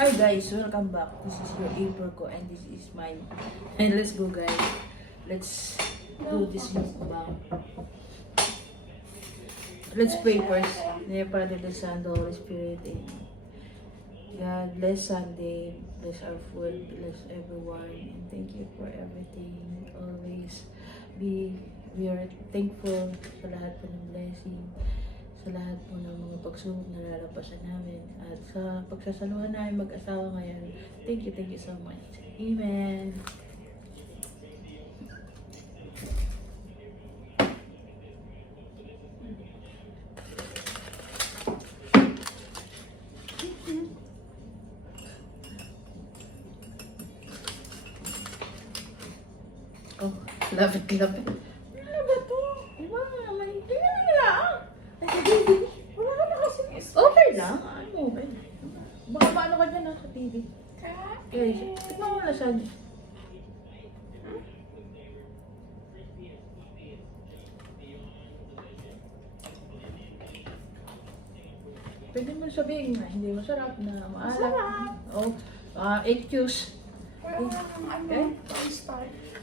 Hi guys, welcome back. This is your April ko and this is mine. And let's go guys. Let's do this mukbang. Let's pray first. Dear Father, the Son, the Holy Spirit. Amen. God bless Sunday, bless our food, bless everyone, and thank you for everything. Always we are thankful sa lahat po ng blessing, sa lahat po ng mga pagsubok na lalampasan namin, at sa pagsasaluhan namin mag-asawa ngayon. Thank you so much. Amen. Oh, love it. Ano ba to? Diba, tingnan mo na. Wala ka na kasi. Okay lang. Ano, okay. Baka paano ka dyan sa TV? Okay, tikman mo na sa pwede mo sabihin na hindi masarap, na maalat. Masarap. Oh, 8 cues. Okay?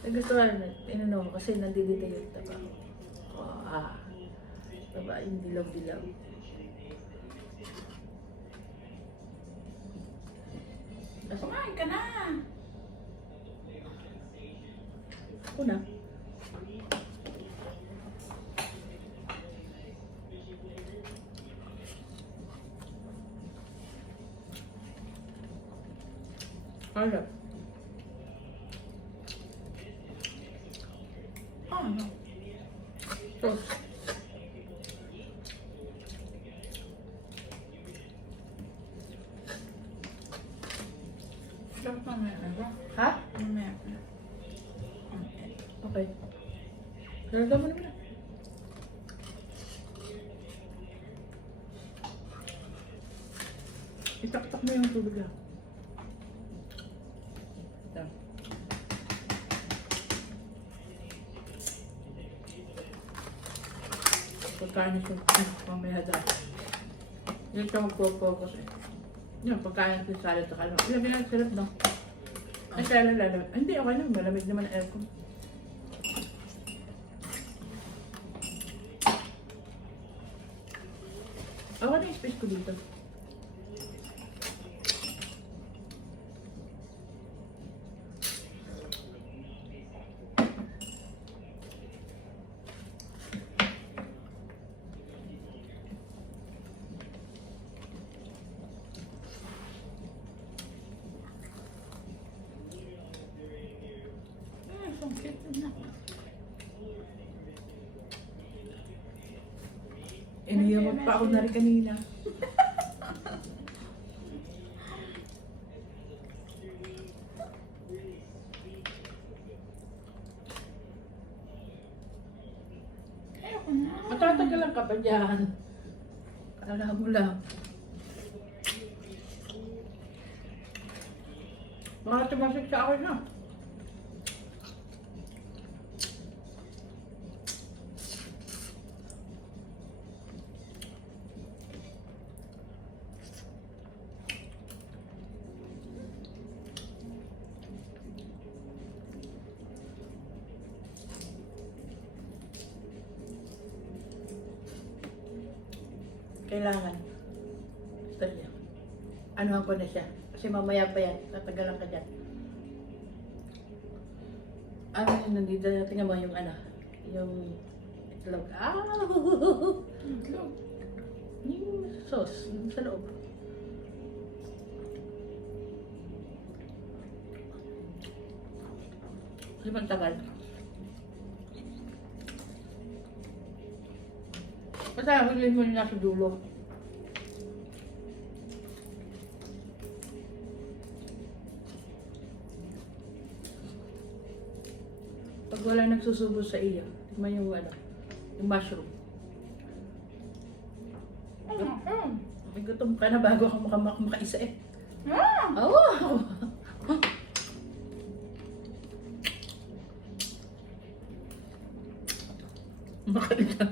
Gusto ko na, tinanong ko kasi nandito yung taba. Taba yung dilaw-dilaw. Kumain ka na. Ako na. Harap. Ano? Tos. Sarap mamaya na ba? Ha? Mamaya na. Okay. Sarap mo naman. Itaktak mo yung tubig lang. Ito. Pagkain ito. Mamaya dahil. Hindi ka magpo-focus eh. Yan, pagkain ito salad sa kalma. Ilagay lang sarap no? Ay, kaya lalamig. Hindi, okay lang. Malamig naman ang aircon. Okay na yung space ko dito. Iniyamot pa ako na rin kanina. Ayoko na. Matatagalan ka pa dyan. Kala mo lang. Baka tumasik sa akin na. Kailangan. Gusto niya. Anuhan ko na siya. Kasi mamaya pa yan. Tatagalan ka dyan. Ano yung nandito? Tingnan mo yung ano. Yung itlog. Itlog. Yung sauce. Yung sa loob. Kasi pang tagal. Basta huliin mo na sa dulo. Pag wala nagsusubo sa iyo, tignan yung ano, yung mushroom. May gutom ka na bago ka makaisa eh. Oo! Makain ka.